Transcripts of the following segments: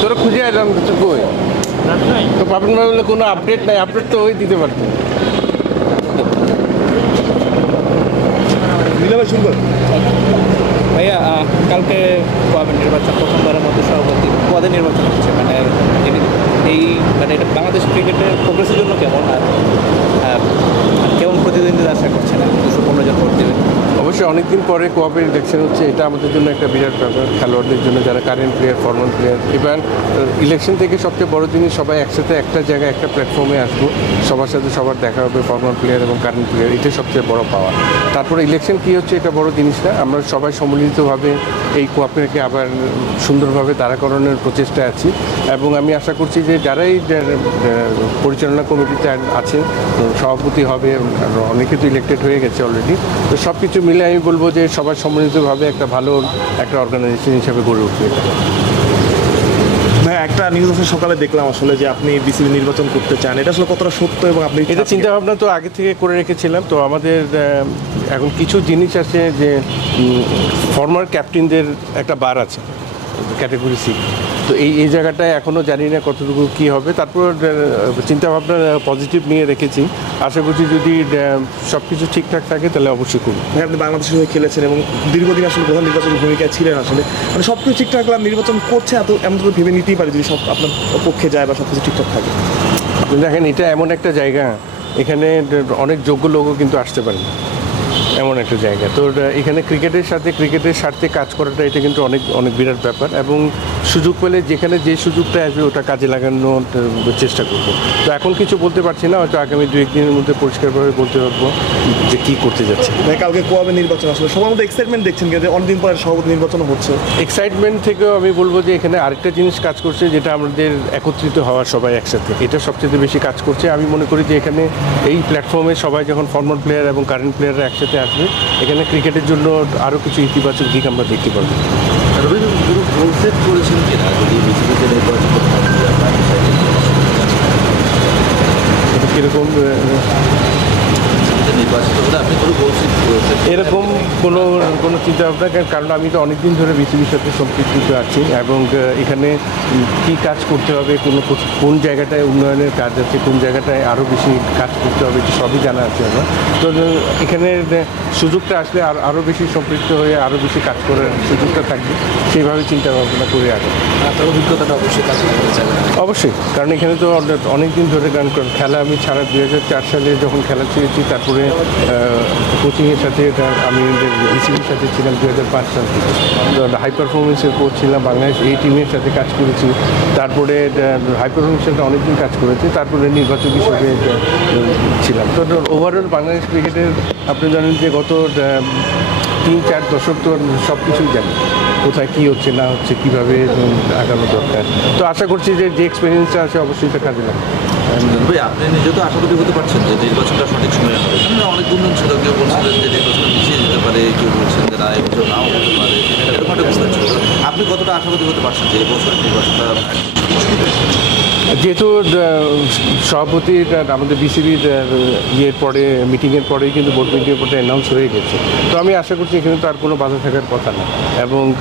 তোরা খুঁজে এলাম তো কই? তো পাবেন না বলে কোনো আপডেট নাই আপডেট তো ওই দিতে পারতো। শুরু করুন ভাইয়া কালকে কোয়াবে নির্বাচন প্রথমবারের মতো সভাপতি পদে নির্বাচন হচ্ছে মানে এই মানে এটা বাংলাদেশ ক্রিকেটের প্রোগ্রেসের জন্য কেমন? আর আর কেমন প্রতিদ্বন্দ্বিতা আশা করছেন? দুশো পনেরো জন ভোট দেবেন। অবশ্যই অনেকদিন পরে কোয়াপের ইলেকশন হচ্ছে এটা আমাদের জন্য একটা বিরাট ব্যাপার, খেলোয়াড়দের জন্য যারা কারেন্ট প্লেয়ার ফরমাল প্লেয়ার এবার ইলেকশন থেকে সবচেয়ে বড় জিনিস সবাই একসাথে একটা জায়গায় একটা প্ল্যাটফর্মে আসব, সবার সাথে সবার দেখা হবে ফরমাল প্লেয়ার এবং কারেন্ট প্লেয়ার এটাই সবচেয়ে বড় পাওয়া। তারপরে ইলেকশন কী হচ্ছে এটা বড় জিনিস না, আমরা সবাই সম্মিলিতভাবে এই কোয়াপেরকে আবার সুন্দরভাবে দাঁড়াকরণের প্রচেষ্টায় আছি এবং আমি আশা করছি যে যারাই পরিচালনা কমিটিতে আছেন, সভাপতি হবে, অনেকে তো ইলেক্টেড হয়ে গেছে অলরেডি তো সব কিছু মিলে আমি বলব যে সবাই সম্মিলিতভাবে একটা ভালো একটা অর্গানাইজেশন হিসেবে গড়ে উঠবে। ভাই একটা নিউজ আছে সকালে দেখলাম আসলে যে আপনি বিসিবি নির্বাচন করতে চান। এটা আসলে কতটা সত্য এবং আপনি এটা চিন্তা ভাবনা তো আগে থেকে করে রেখেছিলাম। তো আমাদের এখন কিছু জিনিস আছে যে ফর্মার ক্যাপ্টেনদের একটা বার আছে। ক্যাটাগরি সি তো এই এই জায়গাটায় এখনও জানি না কতটুকু কী হবে। তারপর চিন্তাভাবনা পজিটিভ নিয়ে রেখেছি। আশা করছি যদি সব কিছু ঠিকঠাক থাকে তাহলে অবশ্যই করব। আপনি বাংলাদেশের হয়ে খেলেছেন এবং দীর্ঘদিন আসলে প্রধান নির্বাচনের ভূমিকায় ছিলেন আসলে। মানে সব কিছু ঠিকঠাক নির্বাচন করছে এত এমন করে ভেবে নিতেই পারে যদি সব আপনার পক্ষে যায় বা সব কিছু ঠিকঠাক থাকে। দেখেন এটা এমন একটা জায়গা এখানে অনেক যোগ্য লোকও কিন্তু আসতে পারে না। এমন একটা জায়গা। তো এখানে ক্রিকেটের সাথে ক্রিকেটের স্বার্থে কাজ করাটা এটা কিন্তু অনেক অনেক বিরাট ব্যাপার এবং সুযোগ পেলে যেখানে যে সুযোগটা আসবে ওটা কাজে লাগানোর চেষ্টা করব। তো এখন কিছু বলতে পারছি না হয়তো আগামী দু একদিনের মধ্যে পরিষ্কারভাবে বলতে পারব যে কী করতে যাচ্ছে। কালকে কোয়াবে নির্বাচন আসলে। সবার মধ্যে এক্সাইটমেন্ট দেখছেন কিন্তু অনেকদিন পরে সভাপতি নির্বাচন হচ্ছে। এক্সাইটমেন্ট থেকেও আমি বলব যে এখানে আরেকটা জিনিস কাজ করছে যেটা আমাদের একত্রিত হওয়া সবাই একসাথে। এটা সবচেয়ে বেশি কাজ করছে। আমি মনে করি যে এখানে এই প্ল্যাটফর্মে সবাই যখন ফর্মাল প্লেয়ার এবং কারেন্ট প্লেয়াররা একসাথে আসবে এখানে ক্রিকেটের জন্য আরও কিছু ইতিবাচক দিক আমরা দেখতে পারব রবীন্দ্র গুরু গোল করেছেন কিনা যদি বিসিবিতে নির্বাচিত যে আপনার কীরকম আহ, বিসিবিতে নির্বাচিত হলে আপনি কোনো গোল সেট করেছেন এরকম কোনো কোনো চিন্তা ভাবনা কারণ- কারণ আমি তো অনেক দিন ধরে বিসিবির সাথে সম্পৃক্ত আছি এবং এখানে কি কাজ করতে হবে কোনো কোন জায়গাটায় উন্নয়নের কাজ আছে কোন জায়গাটায় আরও বেশি কাজ করতে হবে সবই জানা আছে আমার। তো এখানে সুযোগটা আসলে আর আরও বেশি সম্পৃক্ত হয়ে আরও বেশি কাজ করার সুযোগটা থাকবে সেইভাবে চিন্তা ভাবনা করে আগে। অভিজ্ঞতাটা অবশ্যই কাজ অবশ্যই কারণ এখানে তো অনেক দিন ধরে গান করেন খেলা আমি ছাড়া দু হাজার চার সালে যখন খেলা ছেড়েছি তারপরে কোচিংয়ের সাথে এটা আমি বিসিবির সাথে ছিলাম দু হাজার পাঁচ সাল থেকে। হাই পারফরমেন্সের কোচ ছিলাম, বাংলাদেশ এই টিমের সাথে কাজ করেছি। তারপরে হাই পারফরমেন্সের অনেকদিন কাজ করেছি, তারপরে নির্বাচক হিসেবে ছিলাম। তো ওভারঅল বাংলাদেশ ক্রিকেটের আপনি জানেন যে গত তিন, চার দশক তো সব কিছুই জানি। কোথায় কী হচ্ছে, না হচ্ছে, কীভাবে আগানো দরকার। তো আশা করছি যে যে এক্সপিরিয়েন্সটা আছে, অবশ্যই এটা কাজে লাগবে। ভাই, আপনি নিজে তো আশাবাদী হতে পারছেন যে নির্বাচনটা সঠিক সময়ে হবে। অনেক গুঞ্জন ছিল কেউ বলছিলেন যে নির্বাচনটা পিছিয়ে যেতে পারে, কেউ বলছেন যে না এবছর নাও হতে পারে এরকম একটা আপনি কতটা আশাবাদী হতে পারছেন যে এবছর নির্বাচনটা যেহেতু আহ, সভাপতি আমাদের বিসিবির ইয়ের পরে মিটিংয়ের পরেই কিন্তু বোর্ড মিটিংয়ের পরে অ্যানাউন্স হয়ে গেছে। তো আমি আশা করছি এখানে তো আর কোনো বাধা থাকার কথা না। এবং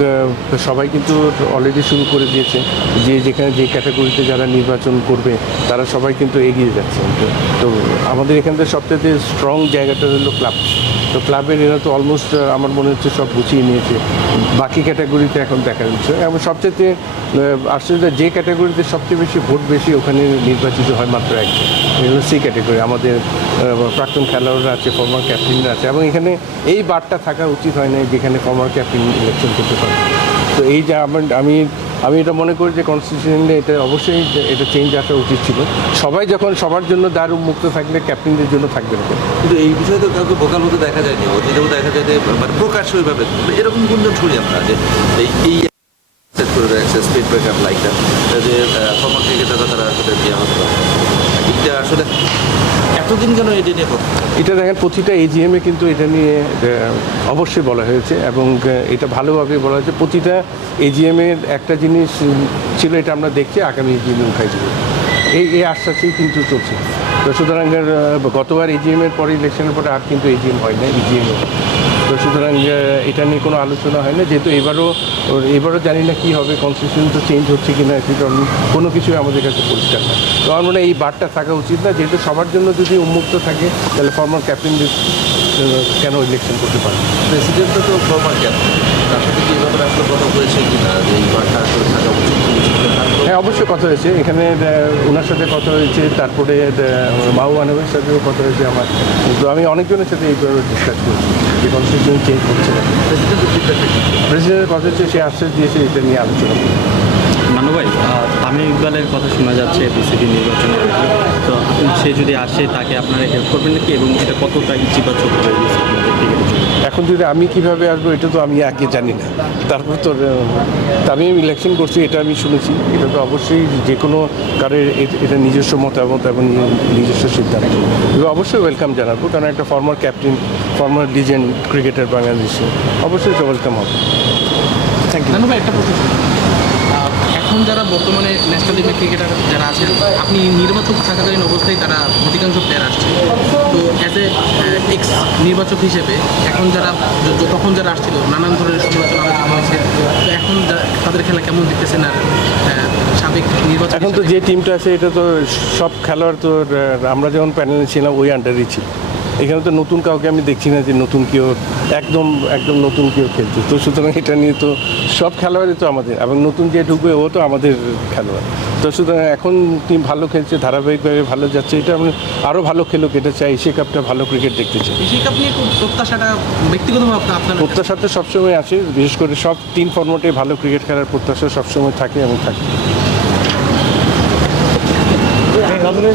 সবাই কিন্তু অলরেডি শুরু করে দিয়েছে যে যেখানে যে ক্যাটাগরিতে যারা নির্বাচন করবে তারা সবাই কিন্তু এগিয়ে যাচ্ছে। তো- তো আমাদের এখান থেকে সবচেয়ে স্ট্রং জায়গাটা হলো ক্লাব তো ক্লাবের এরা তো অলমোস্ট আমার মনে হচ্ছে সব গুছিয়ে নিয়েছে। বাকি ক্যাটাগরিতে এখন দেখা যাচ্ছে। এবং সবচেয়ে আশ্চর্য যে ক্যাটাগরিতে সবচেয়ে বেশি ভোট বেশি ওখানে নির্বাচিত হয় মাত্র একজন। এটা হলো সি ক্যাটাগরি আমাদের প্রাক্তন খেলোয়াড়রা আছে ফর্মার ক্যাপ্টেনরা আছে, এবং এখানে এই বারটা থাকা উচিত হয় না যেখানে ফর্মার ক্যাপ্টেন ইলেকশন করতে পারে। তো এই যে আমি আমি এটা মনে করি যে কনস্টিটিউশনে এটা অবশ্যই এটা চেঞ্জ আসা উচিত ছিল। সবাই যখন সবার জন্য দ্বার উন্মুক্ত থাকলে ক্যাপ্টেনদের জন্য থাকবে না কিন্তু এই বিষয়ে তো কাউকে বোকাল হতে দেখা যায়নি অতীতেও দেখা যায় যে মানে প্রকাশ্য ওইভাবে এরকম গুঞ্জন শুনি আমরা যে এই স্পিড ক্রিকেটাররা তারা এইটা আসলে এতদিন কেন এটা নিয়ে কথা এটা দেখেন প্রতিটা এজিএমে কিন্তু এটা নিয়ে অবশ্যই বলা হয়েছে এবং এটা ভালোভাবে বলা হয়েছে। প্রতিটা এজিএমের একটা জিনিস ছিল, এটা আমরা দেখছি, আগামী এজিএমে উঠাই দেবো। এই এই আশ্বাসেই কিন্তু চলছে। তো সুতরাং গতবার এজিএমের পরে ইলেকশনের পরে আর কিন্তু এজিএম হয় না ইজিএম তো সুতরাং এটা নিয়ে কোনো আলোচনা হয় না যেহেতু এবারও এবারও জানি না কী হবে কনস্টিটিউশন তো চেঞ্জ হচ্ছে কি না সেটা কোনো কিছুই আমাদের কাছে পরিষ্কার না। তো আমার মনে হয় এই বারটা থাকা উচিত না। যেহেতু সবার জন্য যদি উন্মুক্ত থাকে, তাহলে ফর্মার ক্যাপ্টেন কেন ইলেকশন করতে পারে প্রেসিডেন্টও তো ফর্মার ক্যাপ্টেন তার সাথে কি ব্যাপারে আসলে কথা হয়েছে কিনা? যে এই আসলে থাকা উচিত কি না? হ্যাঁ অবশ্যই কথা হয়েছে। এখানে ওনার সাথে কথা হয়েছে তারপরে মাউ আনবের সাথেও কথা হয়েছে আমার। কিন্তু আমি অনেকজনের সাথে এইভাবে ডিসকাস করছি যে কনস্টিটিউশন চেঞ্জ করছে প্রেসিডেন্টের কথা হচ্ছে সে আশ্বাস দিয়েছে এটা নিয়ে আলোচনা করবে। নানু ভাই তামিম ইকবালের কথা শোনা যাচ্ছে বিসিবি নির্বাচনের আগে তো সে যদি আসে তাকে আপনারা হেল্প করবেন নাকি? এবং এটা কতটা ইতিবাচক হবে এখন যদি আমি কীভাবে আসব এটা তো আমি আগে জানি না। তারপর তো আমি ইলেকশন করছি এটা আমি শুনেছি। এটা তো অবশ্যই যে কোনো কারের এ- এটা নিজস্ব মতামত এবং নিজস্ব সিদ্ধান্ত। এগুলো অবশ্যই ওয়েলকাম জানাব কারণ একটা former captain former legend cricketer বাংলাদেশে অবশ্যই ওয়েলকাম হবে। নানু ভাই একটা এখন যারা বর্তমানে ন্যাশনাল টিমের ক্রিকেটার যারা আছেন আপনি নির্বাচক থাকাকালীন অবস্থায় তারা অধিকাংশ প্লেয়ার আসছে। তো অ্যাজ এ এক্স নির্বাচক হিসেবে এখন যারা তখন যারা আসছিল নানান ধরনের সমালোচনা আলোচনা হয়েছে তো এখন তাদের খেলা কেমন দেখতেছেন আর সাবেক নির্বাচক এখন তো যে টিমটা আছে এটা তো সব খেলোয়াড় তো আমরা যখন প্যানেলে ছিলাম ওই আন্ডারই ছিল। এখানে তো নতুন কাউকে আমি দেখছি না যে নতুন কেউ একদম একদম নতুন কেউ খেলছে। তো সুতরাং এটা নিয়ে তো সব খেলোয়াড়ই তো আমাদের এবং নতুন যে ঢুকবে ও তো আমাদের খেলোয়াড়। তো সুতরাং এখন টিম ভালো খেলছে ধারাবাহিকভাবে ভালো যাচ্ছে এটা আমি আরও ভালো খেলুক এটা চাই এশিয়া কাপটা ভালো ক্রিকেট দেখতে চাই। এশিয়া কাপ নিয়ে খুব প্রত্যাশাটা ব্যক্তিগতভাবে আপনার প্রত্যাশা তো সবসময় আছে বিশেষ করে সব তিন ফর্মেটে ভালো ক্রিকেট খেলার প্রত্যাশা সবসময় থাকে এবং থাকে। আমরা